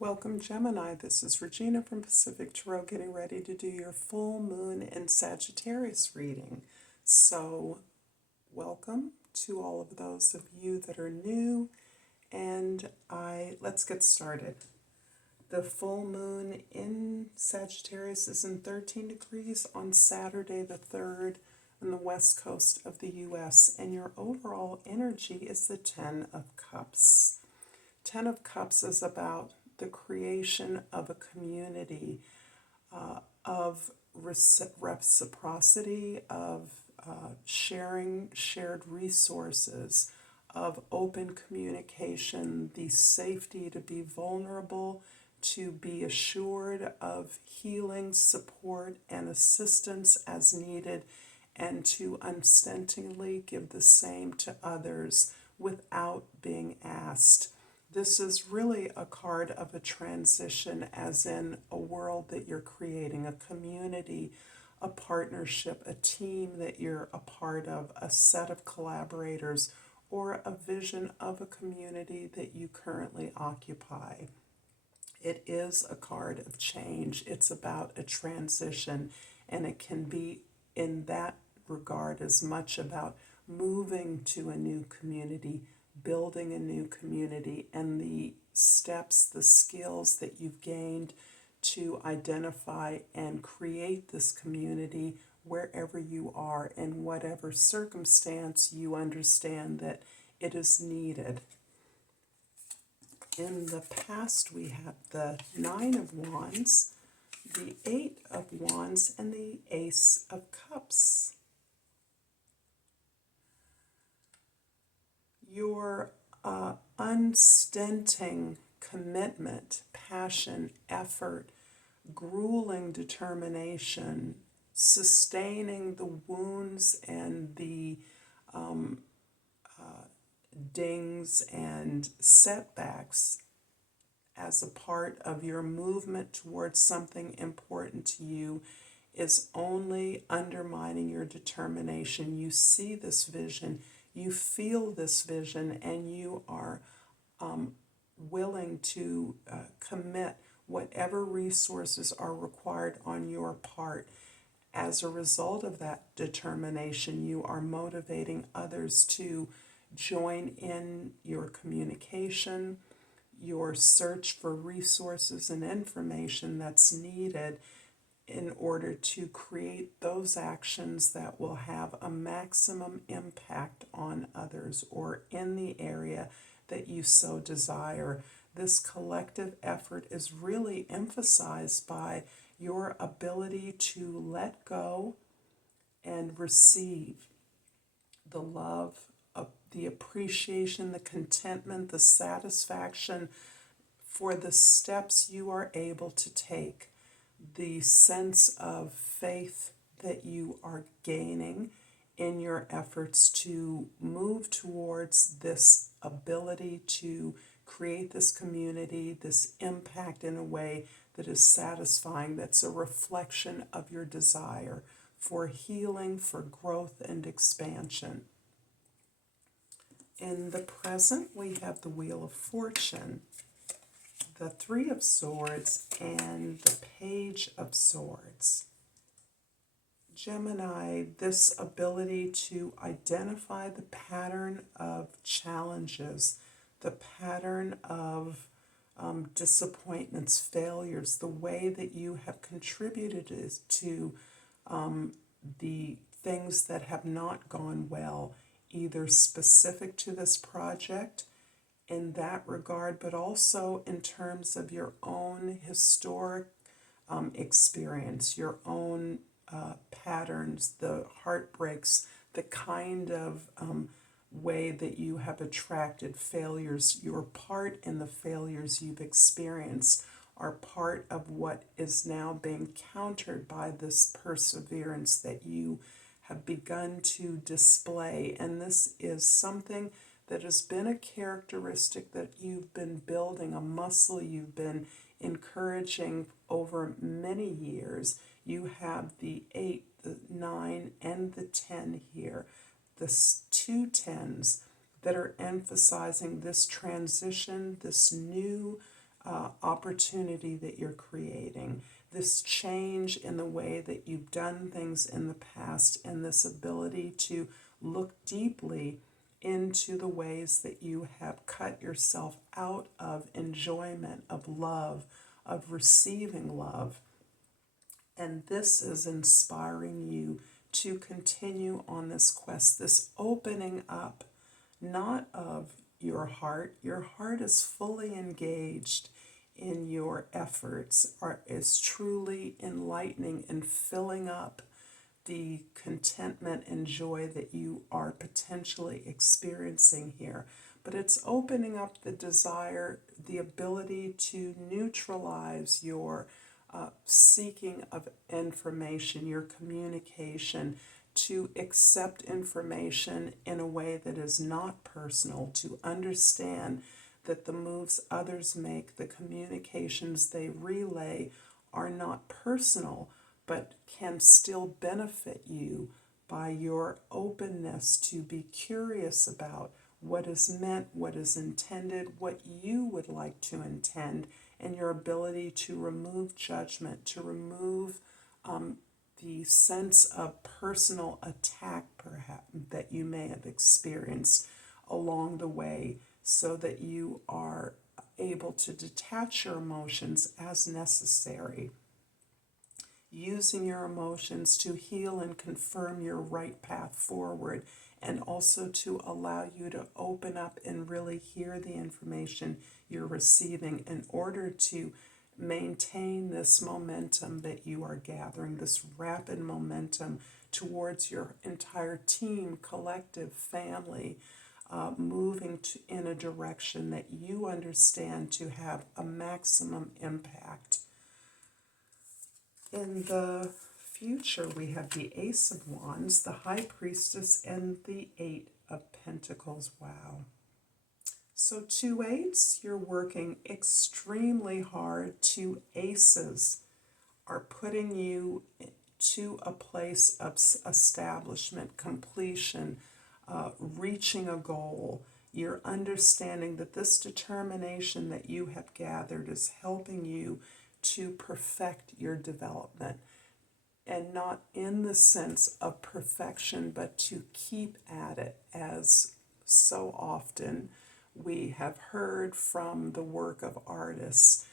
Welcome, Gemini. This is Regina from Pacific Tarot getting ready to do your full moon in Sagittarius reading. So, welcome to all of those of you that are new, and let's get started. The full moon in Sagittarius is in 13 degrees on Saturday the 3rd on the west coast of the U.S., and your overall energy is the Ten of Cups. Ten of Cups is about the creation of a community of reciprocity, of sharing shared resources, of open communication, the safety to be vulnerable, to be assured of healing, support, and assistance as needed, and to unstintingly give the same to others without being asked. This is really a card of a transition, as in a world that you're creating, a community, a partnership, a team that you're a part of, a set of collaborators, or a vision of a community that you currently occupy. It is a card of change. It's about a transition, and it can be, in that regard, as much about moving to a new community, building a new community, and the steps, the skills that you've gained to identify and create this community wherever you are, in whatever circumstance you understand that it is needed. In the past, we have the Nine of Wands, the Eight of Wands, and the Ace of Cups. Your unstinting commitment, passion, effort, grueling determination, sustaining the wounds and the dings and setbacks as a part of your movement towards something important to you is only undermining your determination. You see this vision, you feel this vision, and you are willing to commit whatever resources are required on your part. As a result of that determination, you are motivating others to join in your communication, your search for resources and information that's needed in order to create those actions that will have a maximum impact on others or in the area that you so desire. This collective effort is really emphasized by your ability to let go and receive the love, the appreciation, the contentment, the satisfaction for the steps you are able to take, the sense of faith that you are gaining in your efforts to move towards this ability to create this community, this impact in a way that is satisfying, that's a reflection of your desire for healing, for growth and expansion. In the present, we have the Wheel of Fortune, the Three of Swords, and the Page of Swords. Gemini, this ability to identify the pattern of challenges, the pattern of disappointments, failures, the way that you have contributed to the things that have not gone well, either specific to this project in that regard, but also in terms of your own historic experience, your own patterns, the heartbreaks, the kind of way that you have attracted failures. Your part in the failures you've experienced are part of what is now being countered by this perseverance that you have begun to display. And this is something that has been a characteristic that you've been building, a muscle you've been encouraging over many years. You have the 8, the 9, and the 10 here. The two tens that are emphasizing this transition, this new opportunity that you're creating, this change in the way that you've done things in the past, and this ability to look deeply into the ways that you have cut yourself out of enjoyment, of love, of receiving love. And this is inspiring you to continue on this quest, this opening up, not of your heart. Your heart is fully engaged in your efforts, is truly enlightening and filling up the contentment and joy that you are potentially experiencing here. But it's opening up the desire, the ability to neutralize your seeking of information, your communication, to accept information in a way that is not personal, to understand that the moves others make, the communications they relay are not personal, but can still benefit you by your openness to be curious about what is meant, what is intended, what you would like to intend, and your ability to remove judgment, to remove the sense of personal attack, perhaps, that you may have experienced along the way, so that you are able to detach your emotions as necessary, using your emotions to heal and confirm your right path forward, and also to allow you to open up and really hear the information you're receiving in order to maintain this momentum that you are gathering, this rapid momentum towards your entire team, collective, family, moving in a direction that you understand to have a maximum impact. In the future, we have the Ace of Wands, the High Priestess, and the Eight of Pentacles. Wow. So 2 8s, you're working extremely hard. 2 aces are putting you to a place of establishment, completion, reaching a goal. You're understanding that this determination that you have gathered is helping you to perfect your development. And not in the sense of perfection, but to keep at it, as so often we have heard from the work of artists.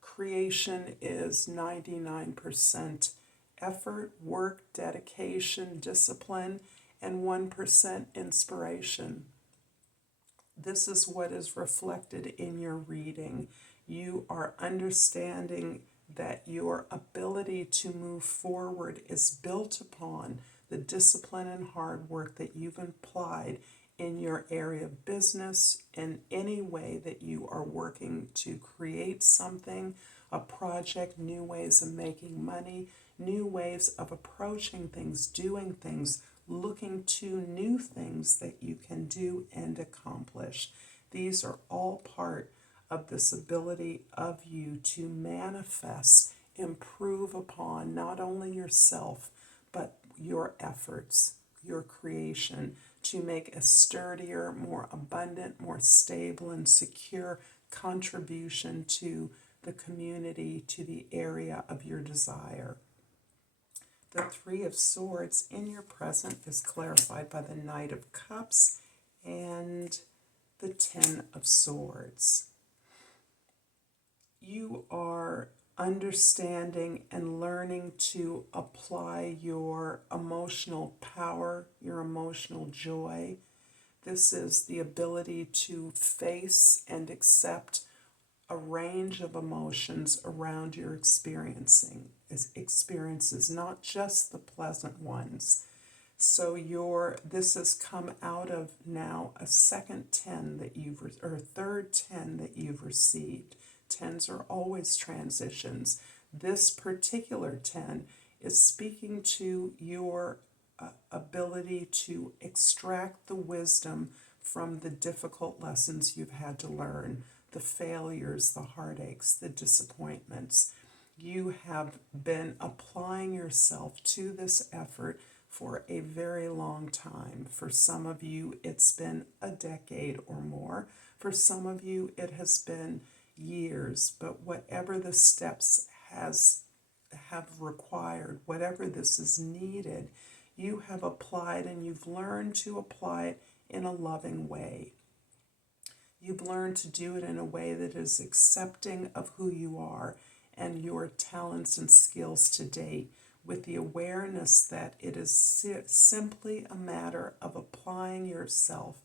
Creation is 99% effort, work, dedication, discipline, and 1% inspiration. This is what is reflected in your reading. You are understanding that your ability to move forward is built upon the discipline and hard work that you've applied in your area of business, in any way that you are working to create something, a project, new ways of making money, new ways of approaching things, doing things, looking to new things that you can do and accomplish. These are all part of this ability of you to manifest, improve upon not only yourself, but your efforts, your creation, to make a sturdier, more abundant, more stable and secure contribution to the community, to the area of your desire. The 3 of Swords in your present is clarified by the Knight of Cups and the 10 of Swords. You are understanding and learning to apply your emotional power, your emotional joy. This is the ability to face and accept a range of emotions around your experiences, not just the pleasant ones. So this has come out of now a second 10 that or third 10 that you've received. 10s are always transitions. This particular 10 is speaking to your ability to extract the wisdom from the difficult lessons you've had to learn, the failures, the heartaches, the disappointments. You have been applying yourself to this effort for a very long time. For some of you, it's been a decade or more. For some of you, it has been years, but whatever the steps have required, whatever this is needed, you have applied and you've learned to apply it in a loving way. You've learned to do it in a way that is accepting of who you are and your talents and skills to date, with the awareness that it is simply a matter of applying yourself,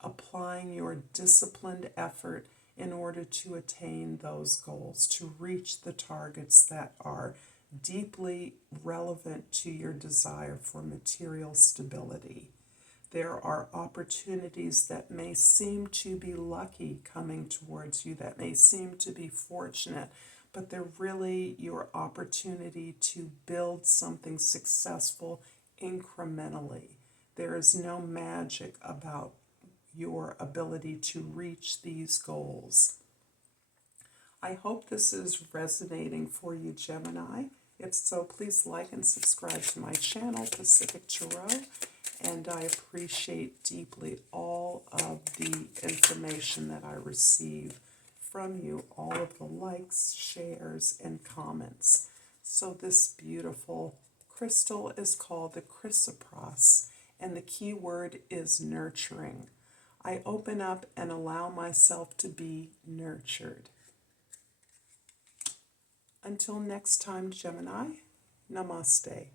applying your disciplined effort in order to attain those goals, to reach the targets that are deeply relevant to your desire for material stability. There are opportunities that may seem to be lucky coming towards you, that may seem to be fortunate, but they're really your opportunity to build something successful incrementally. There is no magic about your ability to reach these goals. I hope this is resonating for you, Gemini. If so, please like and subscribe to my channel, Pacific Tarot, and I appreciate deeply all of the information that I receive from you, all of the likes, shares, and comments. So this beautiful crystal is called the chrysoprase, and the key word is nurturing. I open up and allow myself to be nurtured. Until next time, Gemini, Namaste.